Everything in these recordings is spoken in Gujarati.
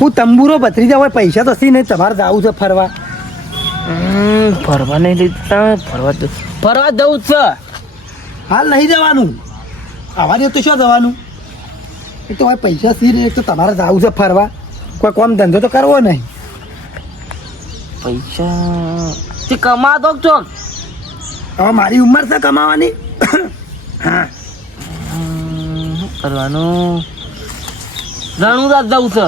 હું તંબુરો ભત્રીજા હોય પૈસા તો સી નહીં તમારે જવું છે ફરવા ફરવા નહીં લીધા ફરવા જવું છે હાલ નહીં જવાનું આવા તો શું જવાનું એ તો હવે પૈસા સી નહીં તો તમારે જવું છે ફરવા કોઈ કામ ધંધો તો કરવો નહીં પૈસા તે કમા દો ચોક હવે મારી ઉંમર છે કમાવાની કરવાનું રણુદા જવું છે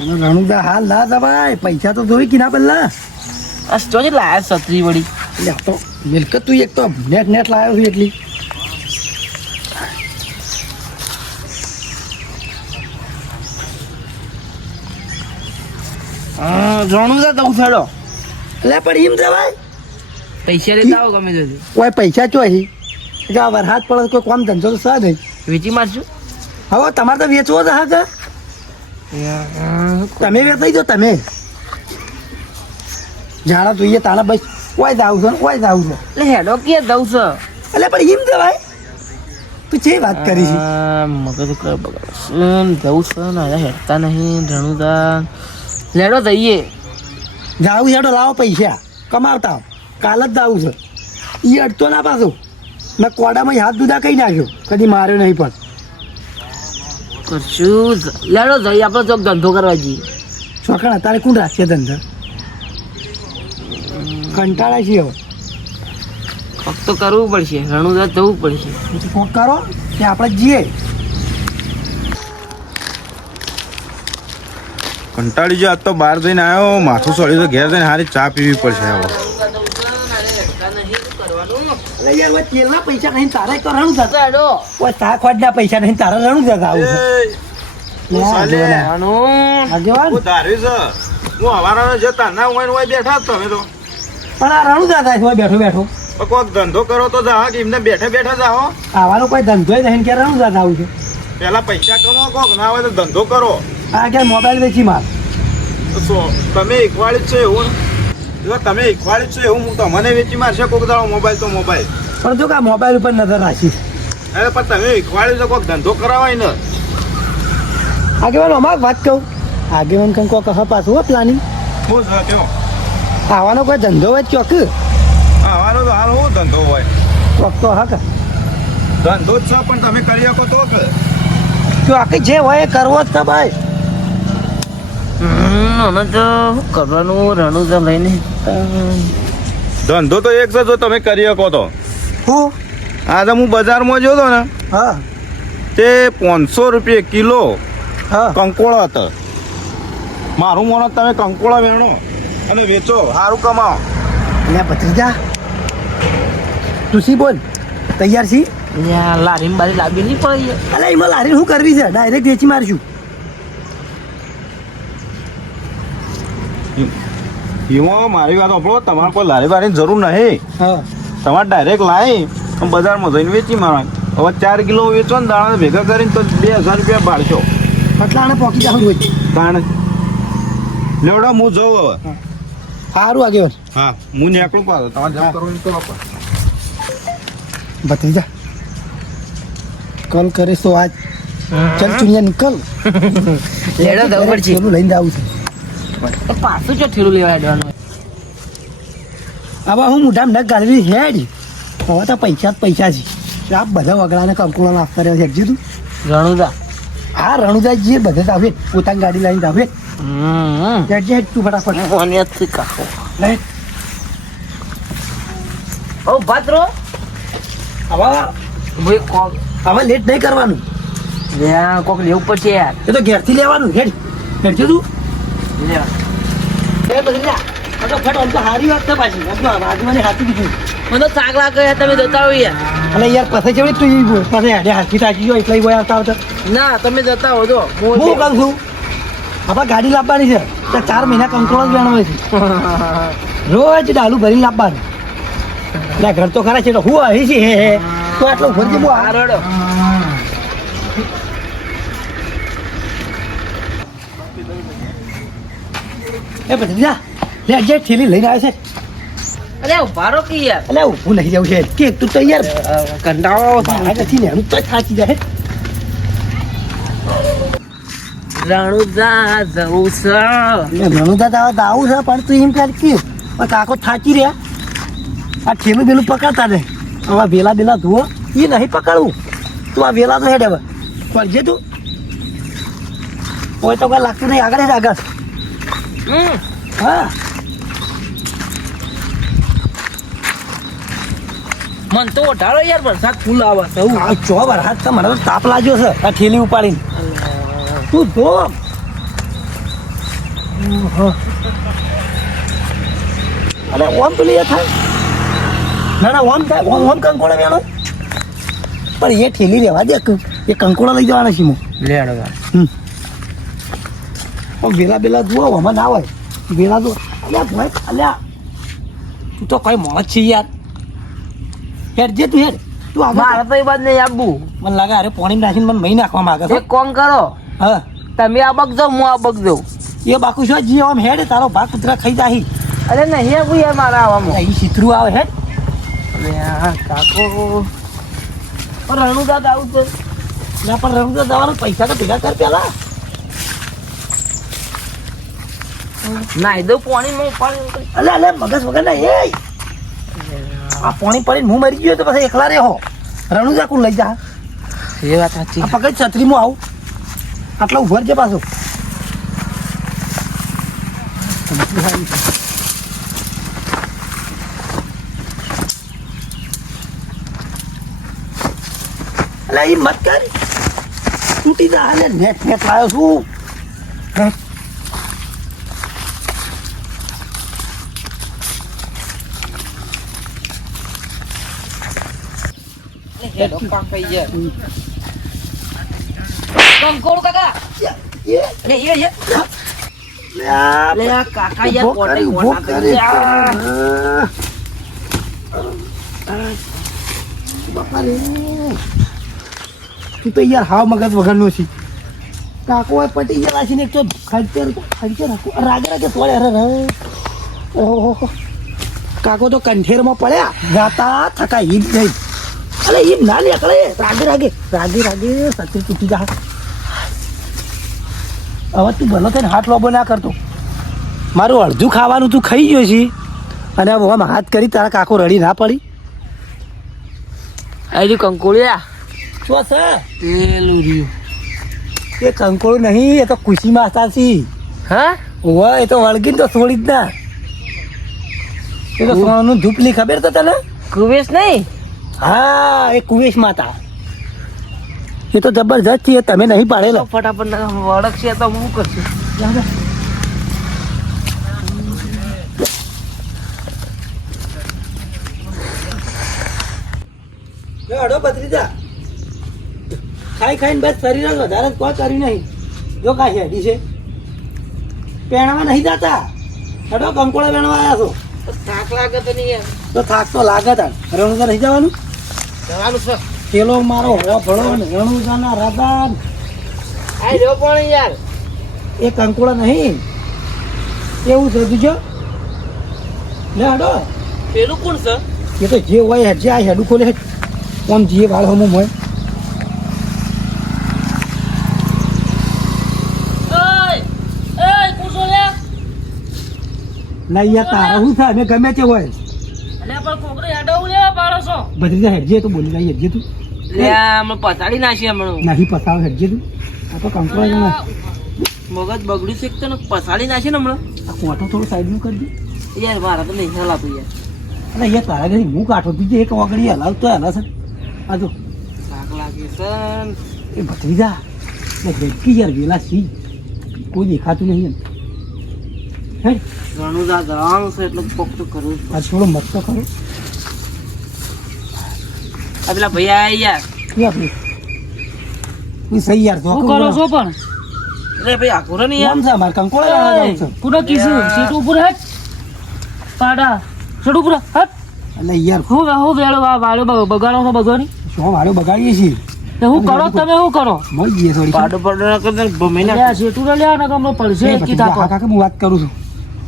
રણુદા હાલ ના દવાય પૈસા તો જોઈ કે ના પેલા આ સ્ટોરી લાયા છત્રી વળી એટલે તો મિલકત તું એક તો નેટ લાવ્યો છું એટલી રણુદા જવું છે હેડો એટલે પણ એમ જવાય પૈસા લેતા આવો ગમે તે કોઈ પૈસા ચોહી કે વરસાદ પડે કોઈ કામ ધંધો તો સા નહીં વેચી મારશું હવે તમારે તો વેચવો તો હા કે તમે વેચાઈ જો તમે જાણા જોઈએ તારા બસ કોઈ જ આવશે કોઈ જ આવશે એટલે હેડો કે જવું છે એટલે પણ એમ જવાય તું છે વાત કરી છે મગજ બગાડ જવું છે ને હેડતા નહીં રણુદા લેડો જઈએ જાવું હેડો લાવો પૈસા કમાવતા કાલ જ જાવું છે એ અડતો ના પાછો મેં કોડામાં હાથ દુધા કઈ નાખ્યો કદી માર્યો નહીં પણ કરશું લેડો જઈએ આપણે ચોક ધંધો કરવા જઈએ ચોકણ અત્યારે કોણ રાખશે ધંધા કંટાળા છીએ હવે ફક્ત કરવું પડશે રણુદા જવું પડશે કોક કરો કે આપણે જઈએ કંટાળી જો આજ તો બહાર જઈને આવ્યો માથું સળ્યું તો ઘેર જઈને હારી ચા પીવી પડશે હવે અરે યાર ઓય તેલના પૈસા નહીં તારે તો રણું જતા હેડો ઓય શાકવાડના પૈસા નહીં તારે રણું જતા આવું આગેવાન હું ધાર્યું છે હું હવાના જતા ના હોય હોય બેઠા જ તમે તો પણ આ રણું જતા હોય બેઠો બેઠો તો કોઈક ધંધો કરો તો જા કે એમને બેઠા બેઠા જાઓ આવાનો કોઈ ધંધો નહીં કે રણું જતા આવું છે પેલા પૈસા કમાવો કોક ના હોય તો ધંધો કરો આ કે મોબાઈલ વેચી માર તો શું તમે એકવાળી જ છો એવું ને? જો તમે એકવાળી જ છો એવું હું તમને વેચી મારશે કોક દાડો મોબાઈલ તો મોબાઈલ પણ જો કે આ મોબાઈલ ઉપર નજર રાખીશ અરે પણ તમે એકવાળી તો કોક ધંધો કરાવાય ને આગેવાન અમાર વાત કહું આગેવાન કંઈ કોક હા પાછું હો પ્લાનિંગ શું છે કેવો આવવાનો કોઈ ધંધો હોય ચોક હવાનો તો હાલ હું ધંધો હોય કોક તો હા કે ધંધો જ છે પણ તમે કરી શકો તો કે ચોક જે હોય એ કરવો જ છે ભાઈ અમે તો શું કરવાનું રણુદા લઈને ધંધો તો એક છે જો તમે કરી શકો તો હું આજે હું બજારમાં જોતો ને હા તે 500 રૂપિયા કિલો હા કંકોળો હતો મારું મોનો તમે કંકોળો વેણો અને વેચો સારું કમાઓ એટલે ભત્રીજા તું શી બોલ તૈયાર છી લારી બારી લાવી નહીં પડી અલે એમાં લારી શું કરવી છે ડાયરેક્ટ વેચી મારશું એમાં મારી વાત આપણો તમારે કોઈ લારી બારીની જરૂર નહીં હા તમારે ડાયરેક્ટ લાવી બજારમાં જઈને વેચી મારવા હવે 4 કિલો વેચો ને દાણા ભેગા કરીને તો 2000 રૂપિયા ભાડશો પટલાને પોકી જાવ રોજ તાણ લેવડો હું જઉં હવે સારું આગેવાન હા હું નીકળું પાછો તમારે જમ કરવું તો ભત્રીજા કલ કરે તો આજ ચલ ચુનિયા નિકલ લેડો જવું પડશે પેલું લઈને આવું છે તો પાછું ચો ઠેલું લેવા જવાનું હવે હું મોઢામાં નખ ગાળવી હેડ હવે તો પૈસા જ પૈસા છે આ બધા વગડાને કંકુળા નાખતા રહ્યો છે તું રણુદા હા રણુદા જે બધે જ આવે પોતાની ગાડી લઈને આવે હેડ તું ફટાફટ ઓનિયતથી કાકો લે ઓ ભાદરો હવે ભાઈ કોક હવે લેટ નહીં કરવાનું ત્યાં કોક લેવું પડશે યાર એ તો ઘેરથી લેવાનું હેડ હેડ તું લે એ બધા ફટાફટ આમ તો સારી વાત છે પાછી રાજમાને હાથી કીધું મને શાક લાગે તમે જતા હો યાર અને યાર પછી જેવડી તું પાસે હેડે હાથી તાકી ગયો એટલે બોય આવતા આવતા ના તમે જતા હો તો હું કહું છું આપણે ગાડી લાવવાની છે તો 4 મહિના કંકોળો જ વેણવા છે રોજ ડાલુ ભરીને લાવવાનું એટલે ઘર તો ખરા છે તો હું અહીં છે હે તો આટલો ભરજે બહુ આ રડો એ બધી જા લે જે થેલી લઈને આવે છે અરે ઉભારો કે યાર એટલે ઊભું નહીં જવું છે કે તું તૈયાર કંટાળો નથી ને હું તો થાકી જાય રણુજા જવું છે. રણુદા દાવા તો આવું છે પણ તું એમ કર કે પણ કાકો થાચી રહ્યા આ ઠેલું બેલું પકડતા ને હવે વેલા બેલા ધુઓ એ નહીં પકડવું તું આ વેલા તો હેડ હવે પડજે તું કોઈ તો કઈ લાગતું નહીં આગળ હેડ આગળ હા મન તો ઓઢાડો યાર, વરસાદ ફૂલ આવે છે. આ ચો વરસાદ તો મને તો તાપ લાગ્યો છે આ ઠેલી ઉપાડીને તું ધો અરે ઓમ પેલી એ થાય ના ના ઓમ થાય ઓમ કંકોડા વેણો પણ એ ઠેલી રહેવા દે એ કંકોડા લઈ જવાના છે હું લેડવા વેલા બેલા જુઓ આમાં ના હોય વેલા જુઓ અલ્યા ભાઈ અલ્યા તું તો કઈ મોત છે યાર હેડ જે તું હેડ તું આગળ મારે તો એ બાદ નહીં આપવું. મને લાગે અરે પાણી નાખીને મને મહી નાખવા માંગે છે એક કોમ કરો, હા તમે આ બગ જાઓ, હું આ બગ જાઉં. એ બાકુ શું જી આમ હેડ તારો ભાગ કૂતરા ખાઈ જાહી અરે નહીં આપવું યાર મારા આવામાં. અહીં ચિત્રું આવે હેડ અરે આ કાકો પણ રણુદાદ આવું છે. ના પણ રમતો દવાનો પૈસા તો ભેગા કર પેલા નાઈ દઉં પાણીમાં પાણી. અલે અલે મગજ વગર ના એ આ પાણી પડીને હું મરી ગયો તો પછી એકલા રે હો રણુજા કોણ લઈ જા એ વાત સાચી. આ પકડ છત્રીમાં આવું આટલા ઉભર છે પાછો અલે એ મત કર તૂટી જા અલે નેટ નેટ લાવ્યો છું નેટ. કંકોડું કાકા. એ લે એ લે આ લે આ કાકા યાર ઉભો કોટે કરી, ઉભો કોટા કરી. કરી. બાપા રે. તું તો યાર હાવ મગજ વગરનો છે કાકો એ પટી ગયેલા છે ને એક તો ખર્ચે રાખો રાગે રાગે તોડે અરે ઓહો કાકો તો કંઠેરમાં પડ્યા ગાતા થકા હિમ નહીં અરે હિમ ના લે કળે રાગે રાગે રાગે રાગે સચી તૂટી જા હવે તું ભલો થઈને હાથ લોબો ના કરતો મારું અડધું ખાવાનું તું ખાઈ ગયો છે અને હવે આમ હાથ કરી તારા કાકો રડી ના પડી આઈ કંકોડિયા શું છે પેલું રહ્યું. એ કંકોળ નહીં એ તો ખુશી માસ્તા છી હા ઓવા એ તો વળગીને તો છોડી જ ના એ તો સોનાનું ધૂપલી ખબર તો તને કુવેશ નહીં. હા એ કુવેશ માતા એ તો જબરજસ્ત છે તમે નહીં પાડેલો ફટાફટ વળગશે તો હું કરશું. અડો બત્રીજા ખાઈ ખાઈને બસ શરીર વધારે જ કોઈ કર્યું નહીં જો કાંઈ હેડી છે પહેણવા નહીં જતા અડો કંકોળા પહેણવા આવ્યા છો થાક લાગે તો નહીં યાર. તો થાક તો લાગે તાર રણુજા નહીં જવાનું જવાનું છે. પેલો મારો હો ભળો ને રણુજાના રાધા આ રહ્યો પણ યાર. એ કંકોળા નહીં એવું છે બીજો લે હડો પેલું કોણ છે? એ તો જે હોય હેડ જે આ હેડું ખોલે હેડ કોણ જે વાળ હમું હોય ના યાર તારા શું થાય મેં ગમે તે હોય બધી હેડજે તો બોલી જાય હેડજે તું પથાડી નાખી હમણાં નહીં પસાવ હેડજે તું આ તો કંકોળા ના મગજ બગડ્યું છે તો પછાડી નાખી ને હમણાં. આ કોટો થોડું સાઈડનું કરી દે યાર મારા તો નહીં હલાતું યાર. અને યાર તારા ઘરે હું કાઢો બીજે એક વગડી હલાવ તો હલાશે આ તો થાક લાગે છે. એ ભત્રીજા એટલે હેડકી યાર વેલા સી કોઈ દેખાતું નહીં એમ હે રણુદા જવાનું છે એટલે કોક તો કરવું જ પડે. આ થોડો મત તો કરો આ પેલા ભૈયા આયા યાર. શું આપણે કોઈ સહી યાર તો શું કરો છો પણ અરે ભાઈ આખું નહીં યાર. નામ છે અમારે કંકોળા વાળા છે પૂરા કીધું સીટ ઉપર હટ પાડા સીટ ઉપર હટ એટલે યાર હું વેળો વાળો બગાડો છો બગાડી શું વાળો બગાડીએ છીએ તે હું કરો તમે શું કરો મળી જઈએ થોડી પાડો પાડો ના કરતા ભમી લે નાખે. સીટ ઉપર લે ને ગમનો પડશે કી થાકો કાકા હું વાત કરું છું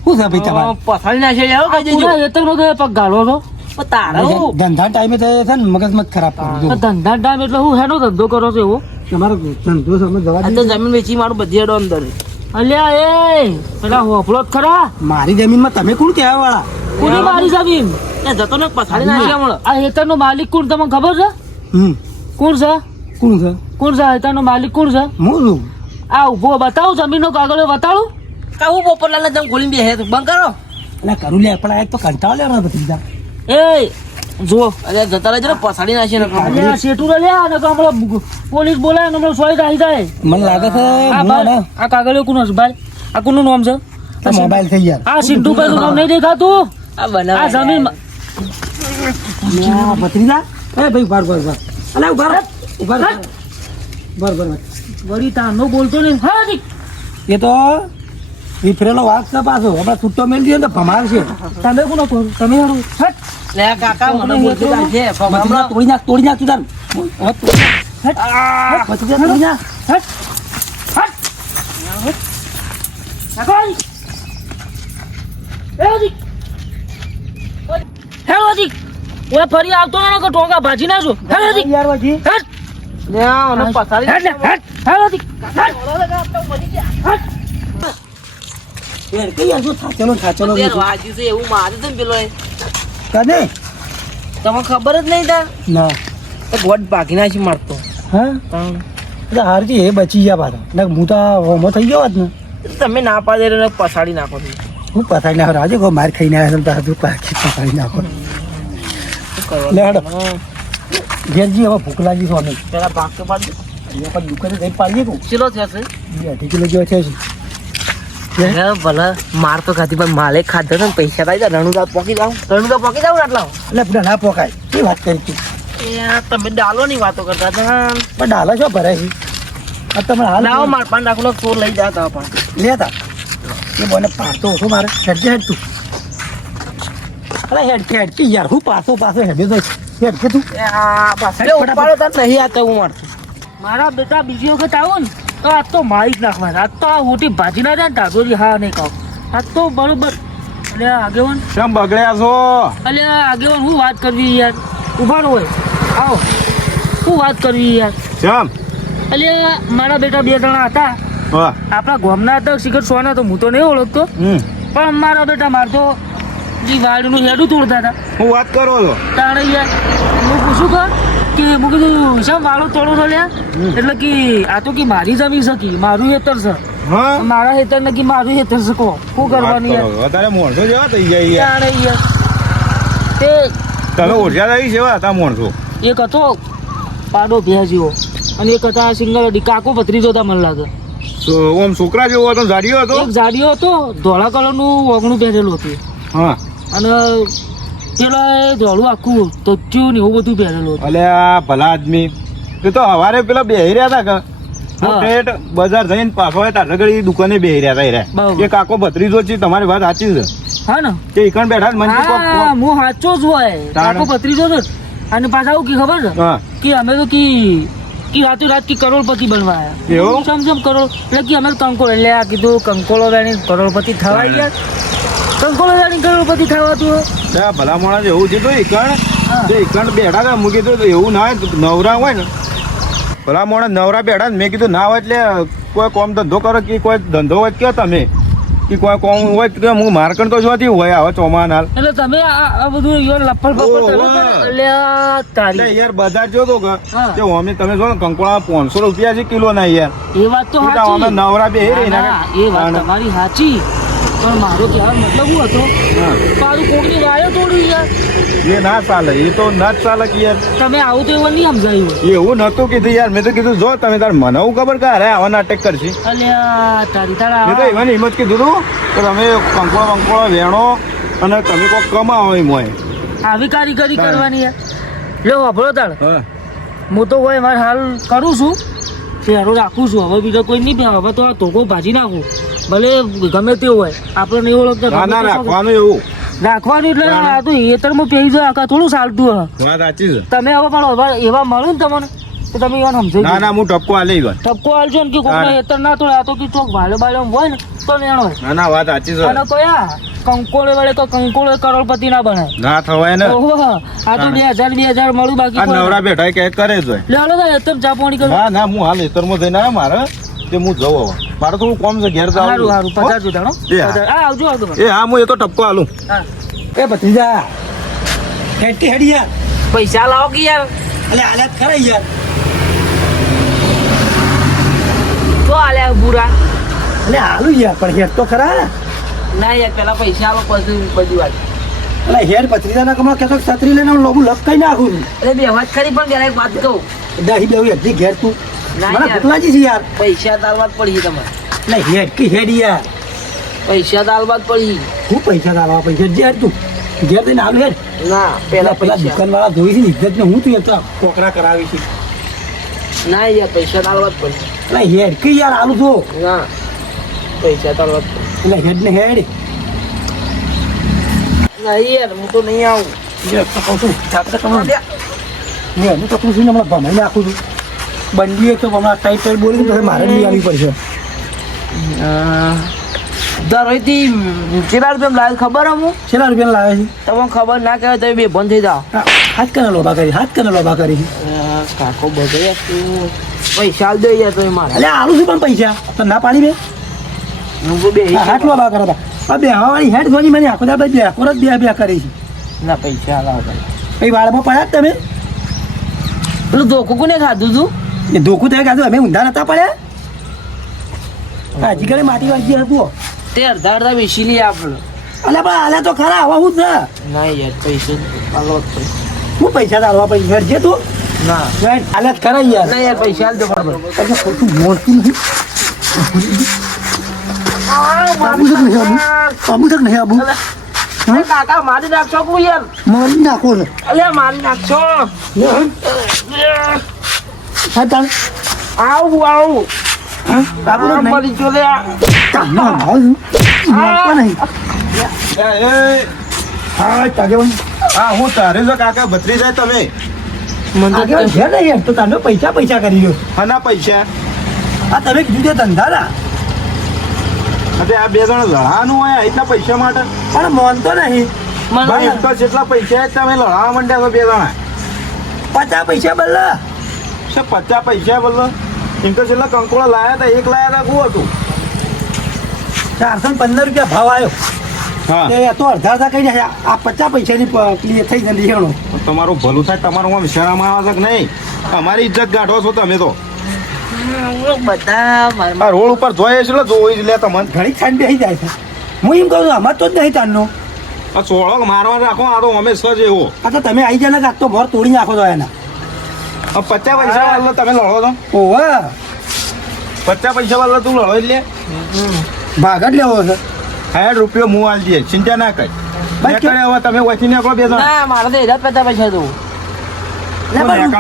શું છે ભાઈ તમારે પથાડી નાખે યાર કઈ દેજો. પૂરા એતક નો પગ ગાળો છો પણ તારા હું ધંધા ટાઈમે તો છે ને મગજ મત ખરાબ તો કરું ધંધા ટાઈમ એટલે હું હેનો ધંધો કરો છો એવો તમારો ધંધો સમજ જવા આ તો દીધો. જમીન વેચી મારું બધી હેડો અંદર અલ્યા એ પેલા હોફળો જ ખરા મારી જમીનમાં તમે કોણ કહેવા વાળા? કોની મારી જમીન એ જતો ને પછાડી નાખ્યા મળે આ હેતરનો માલિક કોણ તમને ખબર છે હમ કોણ છે કોણ છે? કોણ છે હેતરનો માલિક કોણ છે હું છું. આ ઉભો બતાવું જમીનનો કાગળો બતાવું કાવું પોપટલાલ ને ખોલીને બેસે તો બંધ કરો એટલે કરું લે પણ આ એક તો કંટાળો લેવાનો ભત્રીજા. એ જો અરે જતા રહેજો ને પછાડી નાખીએ ને અલ્યા શેઠું રે લ્યા ને હમણાં પોલીસ બોલાય ને હમણાં સોય આવી જાય મને લાગે છે આ હું ભાઈ ને આ કાગળિયો કોનો છે ભાઈ આ કોનું નામ છે આ મોબાઈલ થઈ યાર. આ સિદ્ધુ ભાઈ નામ નહીં દેખાતું આ બનાવ આ જમીન આ ભત્રીજા એ ભાઈ ઉભા રહો, ઉભા રહો. અલા ઉભા રહો, ઉભા રહો. બરાબર વળી તાનો બોલતો નહીં હા જી. એ તો વિફરેલો વાઘ છે પાછો આપણે છૂટો મેળ દઈએ ને તો ભમાવશે. તમે કોનો કહો? તમે હારું હટ લે કાકા મને બોલતી રાખજે ભત્રીજા તોડી નાખ તું તાર. હવે તોડી નાખ. હટ આ ભત્રીજા તોડી નાખ. હટ હટ નાખો જી. એ જી હેલો જી ઓય ફરી આવતો ના કે ટોંગા ભાજી નાખો હેલો જી યાર વાજી. હટ લે ઓને પછાડી હટ હટ હેલો જી હટ યાર કઈ યાર શું થાચેલો થાચેલો યાર વાજ્યું છે એવું મારે છે ને પેલો એ કને? તમને ખબર જ નહીં તા ના તો ગોડ ભાગી નાખી મારતો હા એટલે હારજી એ બચી ગયા પાછા ને હું તો હોમો થઈ ગયો હોત ને તમે ના પાડે એટલે પછાડી નાખો છો હું પતાવી નાખો આજે કોઈ માર ખાઈને આવ્યા હતા તું પતાવી નાખો. શું લે હેડો. કરવા ઘેરજી હવે ભૂખ લાગી છે અમે પેલા ભાગ તો પાડજો અહીંયા પણ દુકાને જઈને પાડીએ કહું ચેલો થયો છે 2 કિલો જેવો છે ભલે માર તો ખાધી પણ માલે ખાધો ને પૈસા થાય રણુદા પોકી જાવ આટલા એટલે બધા ના પોકાય એ વાત કરી તું તમે ડાલો ની વાતો કરતા હતા પણ ડાલા શું ભરાય છે આ તમે હાલ લાવો માર પાન રાખલો ચોર લઈ જતા પણ લેતા એ બોને પાડતો ઓછો મારે હેડજે હેડ તું અરે હેડકી યાર હું પાછો હેડ્યો તો હેડકે તું આ પાછળ ઉપાડો તાર નહીં આતો હું મારતો મારા બેટા બીજી વખત આવો ને તો આજ તો મારી જ નાખવાના આજ તો આ મોટી ભાજી ના જાય ને ટાગોરી હા નહીં ખાવ આજ તો બરોબર અલે આગેવાન કેમ બગડ્યા છો? અલે આગેવાન હું વાત કરવી યાર ઉભારો હોય આવો શું વાત કરવી યાર કેમ? અલે મારા બેટા 2 જણા હતા હા. આપણા ગામના હતા શિખર સોના તો હું તો નહીં ઓળખતો પણ મારા બેટા મારતો જે વાડીનું હેડું તોડતા હતા હું વાત કરો છો? તાણે યાર હું પૂછું કે હું કીધું શા વાળો તોડો તો લ્યા એટલે કે આ તો કે મારી જમીન છે કે મારું હેતર છે હા મારા હેતર ને કે મારું હેતર છે કહો શું કરવાનું યાર વધારે મોણસો જેવા થઈ જાય યાર. તાણે યાર તે તમે ઓછા થઈ સેવા હતા મોણસો. એક હતો પાડો ભેંસ જેવો અને એક હતા સિંગલ અડી કાકો ભત્રીજો હતા મને લાગે તો ઓમ છોકરા જેવો હતો જાડિયો હતો. એક જાડિયો હતો ધોળા કલરનું ઓગણું પહેરેલું હતું હા અને પેલા ધોળું આખું તચ્યું ને એવું બધું પહેરેલું હતું અલ્યા ભલા આદમી એ તો હવારે પેલા બેહી રહ્યા હતા કે હા. ઠેઠ બજાર જઈને પાછો હોય તારે ઘડી દુકાને બેહી રહ્યા હતા એ રહ્યા. બરાબર. એ કાકો ભત્રીજો છે તમારી વાત સાચી છે હા ને કે ઈકણ બેઠા જ મંજી કોક હા હું સાચો જ હોય તાણે. કાકો ભત્રીજો છે અને પાછા આવું કે ખબર છે હા કે અમે તો કી રાતો રાત કી કરોડપતિ બનવા આવ્યા એવું? સમજમ કરોડ એટલે કે અમે કંકોળ એટલે આ કીધું કંકોળો વેણી કરોડપતિ થવા ગયા કંકોળો વેણી કરોડપતિ થવાતું ત્યાં ભલા માણસ એવું છે તો ઈકણ હા. જે ઈકણ બેઠા હતા મૂકી તો એવું ના હોય નવરા હોય ને ભલા માણસ નવરા બેઠા ને મેં કીધું ના હોય એટલે કોઈ કોમ ધંધો કરો કે કોઈ ધંધો હોય કે તમે કે કોઈ કોમ હોય કે હું માર્કણ તો જોતી હોય હવે ચોમાન હાલ એટલે તમે આ બધું યો લફડ ફફડ કરો છો ને? એટલે આ એટલે તારી યાર બધા જોતો કે હા. કે અમે તમે જો ને કંકોળા 500 રૂપિયા છે કિલો ના યાર એ વાત તો શું કામ અમે સાચી નવરા બે રહી ના, ના, એ વાત તમારી સાચી પણ મારો કહેવાનો મતલબ શું હતો મારું કોકની વાયો તોડ્યું યાર એ ના ચાલે એ તો ના જ ચાલે કે યાર તમે આવું તો એવું નહીં સમજાયું હોય એવું નતું કીધું યાર મેં તો કીધું જો તમે તાર મને હું ખબર કે અરે આવા નાટક કરશે અલ્યા તારી તારા મેં તો એવાની હિંમત કીધું તું કે તમે કંકોળો બંકોળો વેણો અને તમે કોઈક કમાવો એમ હોય. આવી કારીગરી કરવાની યાર લો વાપરો તાળ હા હું તો હોય મારે હાલ કરું છું શેરો રાખું છું હવે બીજા કોઈ નહીં હવે તો આ ધોકો ભાજી નાખું ભલે ગમે તે હોય આપણે નહીં ઓળખતા ના ના ગમે તે રાખવાનું એવું રાખવાનું એટલે આ તો હેતરમાં પહેરી જાય આખા થોડું ચાલતું હોય વાત સાચી છે. તમે હવે પણ એવા મળો ને તમને તો તમે ઈવન સમજાઈ ના ના હું ટપકો આલે ઈવન. ટપકો આલજો ને કે હા. કોકના હેતર ના તોડે આ તો કે ચોક ભાલે ભાલે હોય ને તો લેણો હોય ના ના વાત સાચી છે. અને કયા કંકોળે વડે તો કંકોળે કરોડપતિ ના બને ના થવાય ને. ઓહો આ તો 2000 મળું બાકી આ નવરા બેઠા કે કરે જ હોય. લે હાલો તો હેતર ચા પાણી કરો ના ના હું હાલ ખેતરમાં જઈને આવ્યો મારે તે હું જવું હવે. મારે થોડું કોમ છે ઘેર જાવ. સારું સારું 50 જોતાણો એ હા. હા આવજો આવજો એ હા હું એ તો ટપકો આલું. હા એ ભત્રીજા હેઠી હેડી યાર પૈસા લાવો કે યાર એટલે હાલત ખરા યાર તો આલ્યા બુરા એટલે હાલું યાર પણ હેડ તો ખરા ના યાર પેલા પૈસા આલો પછી બધી વાત એટલે હેડ ભત્રીજાના કમળા કહેતો કે છત્રી લઈને હું લોબું લપ કઈ નાખું એટલે બે વાત ખરી પણ પેલા એક વાત કહું દહી બેહું હેડથી ઘેર તું ના મને યાર. ભૂખ લાગી છે યાર પૈસા દાલવા જ પડી તમારે એટલે હેડ કે હેડ યાર પૈસા દાલવા જ પડી હું પૈસા તારવા પૈસા જે હેડ તું ઘેર જઈને આવ હેડ ના પેલા પેલા પેલા પૈસા દુકાનવાળા જોઈ છે ને ઇજ્જત ને હું તું એક તો કોકરા કરાવી છે ના યાર પૈસા દાલવા જ પડી એટલે હેડ કે યાર આલું છો ના પૈસા દાલવા જ પડી એટલે હેડ ને હેડ ના યાર હું તો નહીં આવું યાર તો કહું છું જાતે કમાવું હું એનું તો તું છું ને હમણાં ભમાઈ નાખું છું બંડી એક તો હમણાં ટાઈટ ટાઈટ બોલી પછી મારે લઈ આવી પડશે દરોઈથી કેટલા રૂપિયા લાવે ખબર હે હું કેટલા રૂપિયા લાવે છે તમને ખબર ના કહેવાય તો બે બંધ થઈ જાઓ હા, હાથ કને લોભા કરી હાથ કને લોભા કરી કાકો બધે પૈસા આલ દે યાર તો મારે એટલે આલું છું પણ પૈસા તો ના પાડી બે હું તો બે હાથ લોભા કરો તા આ બે હવાવાળી હેડ ધોની મને આખો દાડો બે કોરત બે કરી છે ના પૈસા લાવો પછી વાળમાં પડ્યા જ તમે પેલું ધોકું કોને ખાધું તું એ ધોકું થાય કાઢું અમે ઊંધા નતા પડ્યા હાજી કરે માટી વાંચી હતું તે અડધા વેચી લઈએ આપણે અલે પણ હાલે તો ખરા આવા હું છે ના યાર પૈસા આલો જ પડે. હું પૈસા તારવા પૈસા હેડ છે તું ના હાલે જ ખરા યાર ના યાર પૈસા આલ દો બરાબર એટલે ખોટું મોડતું નહીં આબુ તક નહીં આબુ અરે કાકા મારી નાખશો કું યાર મારી નાખો ને અલે મારી નાખશો હા તાર આવું આવું આબુ તક નહીં મરી જો લે ના મારતો નહીં હા તાગે હા હું તારે જો કાકા ભત્રી જાય તમે. આગળ ઘેર નહીં યાર તો તાનો પૈસા કરી લ્યો આના પૈસા આ તમે કીધું તે ધંધા ના અરે આ બે જણા લડાવાનું હોય એટલા પૈસા માટે. પણ માનતો નહીં ભાઈ એમ તો જેટલા પૈસા તમે લડાવા માંડ્યા છો બે જણા. 50 પૈસા બલ્લા શું 50 પૈસા બોલો એમ તો છેલ્લા કંકોળા લાયા હતા એક લાયા હતા શું હતું 415 રૂપિયા ભાવ આવ્યો હા એ તો અડધા કઈ જાય આ 50 પૈસાની ક્લિયર થઈ જલ્દી હેણો તમારું ભલું થાય તમારું આમ શરમ આવે છે કે નહીં અમારી ઇજ્જત ગાઢો છો તમે તો બધા આ રોડ ઉપર જોઈએ છે એટલે જોઈ જ લે તમને ઘણી ખાંડ બેસી જાય છે હું એમ કહું છું અમાર તો જ નહીં તારનો આ સોળો મારવા રાખો આ તો અમે સજ એવો આ તો તમે આવી જાય ને કાંક તો ભર તોડી નાખો તો એના આ 50 પૈસા વાળો તમે લડો છો ઓવે 50 પૈસા વાળો તું લડો એટલે ભાગ જ લેવો છે 60 રૂપિયા મું આલ દે ચિંતા ના કર ભાઈ, હવે તમે વચી નાખો બે જણા ના મારે તો 1050 પૈસા દઉં લે પણ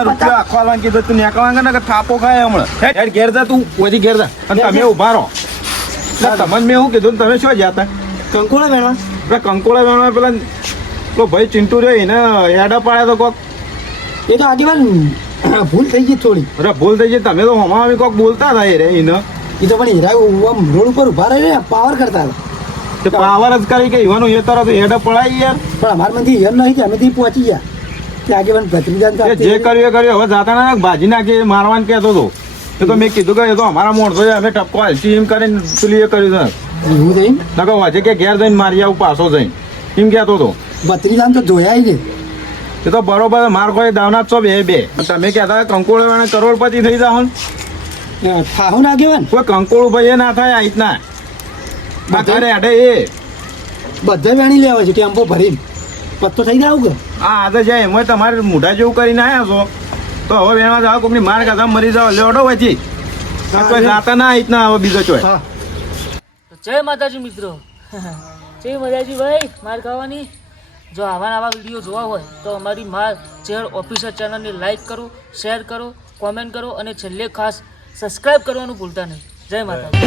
રૂપિયા આખવા લાગે કીધું તું નેકવા ને થાપો ખાય હમણાં હેડ ઘેર જા તું વધી ઘેર જા અને તમે ઉભા રહો તમને મેં શું કીધું તમે શું જતા કંકોડા વેણવા પેલા કંકોળા વેણવા પેલા પેલો ભાઈ ચિંટુ રહ્યો એને હેડા પાડ્યા તો કોક એ તો આગેવાન ભૂલ થઈ ગઈ થોડી અરે ભૂલ થઈ જાય તમે તો હમણાં કોક બોલતા હતા એ રે એને એ તો પણ હીરા આમ રોડ ઉપર ઉભા રહે પાવર કરતા હતા તે પાવર જ કરી કે ઈવાનું એ તરફ હેડા પડાય યાર પણ અમારા માંથી હિયર નહીં કે અમે થી પહોંચી ગયા તે આગેવાન ભત્રીજાને એ જે કર્યું એ કર્યું હવે જાતા ના ભાજી નાખી મારવાનું કહેતો હતો એ તો મેં કીધું કે એ તો અમારા મોણસો છે અમે ટપકો હાલતી એમ કરીને પેલી એ કર્યું છે એવું થઈ નકર વાજે કે ઘેર જઈને મારી આવું પાછો જઈને એમ કહેતો હતો ભત્રીજાને તો જોયા જ એ તો બરોબર માર કોઈ દાવના છો બે તમે કહેતા કંકોળ વેણે કરોડપતિ થઈ જાઓ ને થાહું ના આગેવાન કોઈ કંકોળ ભાઈ એ ના થાય આ રીતના બધાને હેડે એ બધા વેણી લેવા છે ટેમ્પો ભરીને પત્તો થઈ જાવ કે આ આદત જાય એમાં તમારે મોઢા જેવું કરીને આવ્યા છો તો હવે વેણવા જાવ કોકની માર કાઢા મરી જાવ લેવડો વચ્ચી કોઈ જાતા ના રીતના હવે બીજો ચોય હા જય માતાજી મિત્રો જય માતાજી ભાઈ માર ખાવાની જો આવા વિડીયો જોવા હોય તો અમારી માર ચેર ઓફિસર ચેનલને લાઈક કરો શેર કરો કોમેન્ટ કરો અને છેલ્લે ખાસ સબસ્ક્રાઇબ કરવાનું ભૂલતા નહીં જય માતાજી